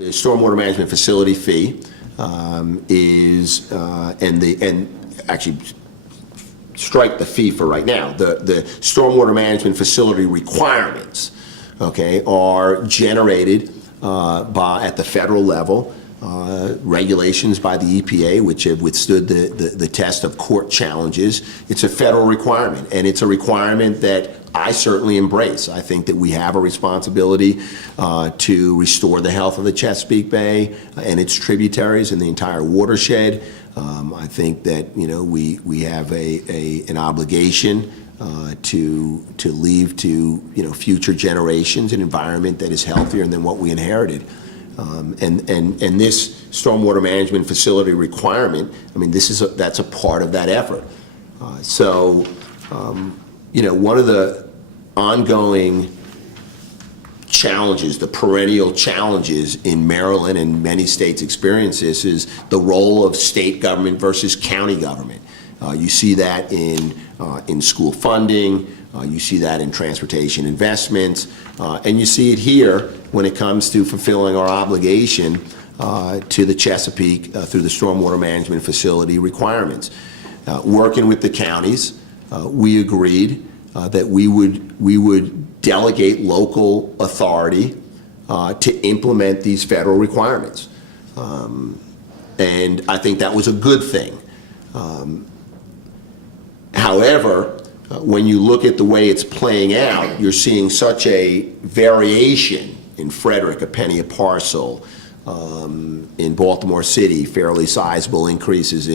The stormwater management facility fee and actually strike the fee for right now. The stormwater management facility requirements, okay, are generated at the federal level. Regulations by the EPA, which have withstood the test of court challenges. It's a federal requirement, and it's a requirement that I certainly embrace. I think that we have a responsibility to restore the health of the Chesapeake Bay and its tributaries and the entire watershed. I think that we have an obligation to leave to future generations an environment that is healthier than what we inherited. And this stormwater management facility requirement, I mean, that's a part of that effort. One of the ongoing challenges, the perennial challenges in Maryland and many states experience this, is the role of state government versus county government. You see that in school funding, you see that in transportation investments, and you see it here when it comes to fulfilling our obligation to the Chesapeake through the stormwater management facility requirements. Working with the counties, we agreed that we would delegate local authority to implement these federal requirements. And I think that was a good thing. However, when you look at the way it's playing out, you're seeing such a variation in Frederick, a penny a parcel, in Baltimore City, fairly sizable increases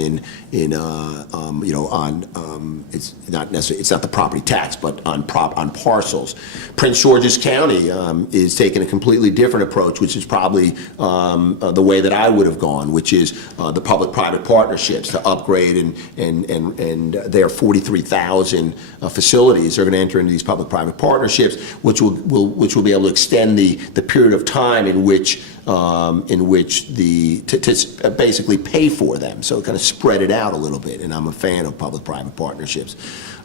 it's not necessarily, it's not the property tax, but on parcels. Prince George's County is taking a completely different approach, which is probably the way that I would have gone, which is the public-private partnerships to upgrade and their 43,000 facilities are going to enter into these public-private partnerships, which will be able to extend the period of time in which to basically pay for them, so kind of spread it out a little bit. And I'm a fan of public-private partnerships.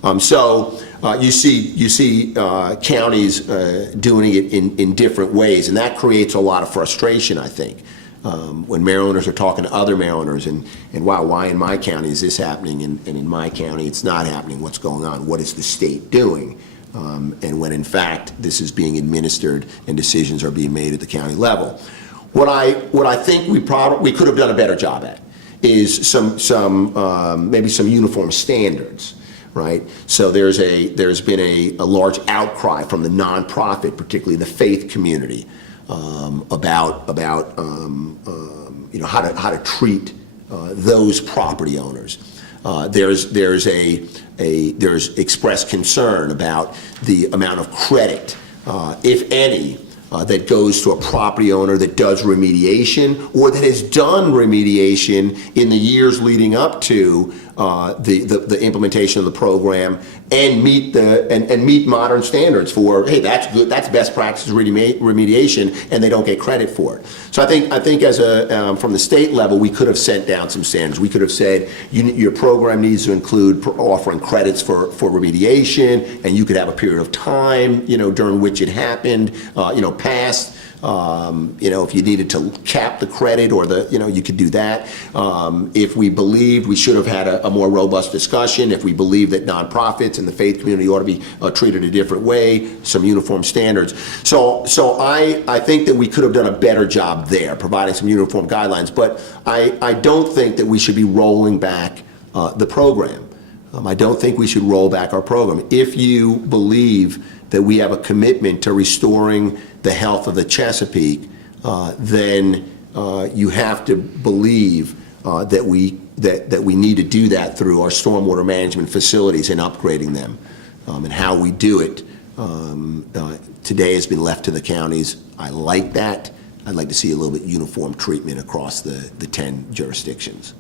You see counties doing it in different ways, and that creates a lot of frustration, I think. When Marylanders are talking to other Marylanders and wow, why in my county is this happening and in my county it's not happening? What's going on? What is the state doing? And when in fact this is being administered and decisions are being made at the county level. What I think we could have done a better job at is maybe some uniform standards, right? So there's been a large outcry from the nonprofit, particularly the faith community, about how to treat those property owners. There's expressed concern about the amount of credit, if any, that goes to a property owner that does remediation or that has done remediation in the years leading up to the implementation of the program and meet modern standards for, hey, that's good, that's best practices remediation, and they don't get credit for it. So I think as from the state level, we could have sent down some standards. We could have said your program needs to include offering credits for remediation, and you could have a period of time during which it happened passed. If you needed to cap the credit or you could do that. If we believed we should have had a more robust discussion, if we believe that nonprofits and the faith community ought to be treated a different way, some uniform standards. So I think that we could have done a better job there, providing some uniform guidelines, but I don't think that we should be rolling back the program. I don't think we should roll back our program. If you believe that we have a commitment to restoring the health of the Chesapeake, then you have to believe that we need to do that through our stormwater management facilities and upgrading them. And how we do it today has been left to the counties. I like that. I'd like to see a little bit uniform treatment across the 10 jurisdictions.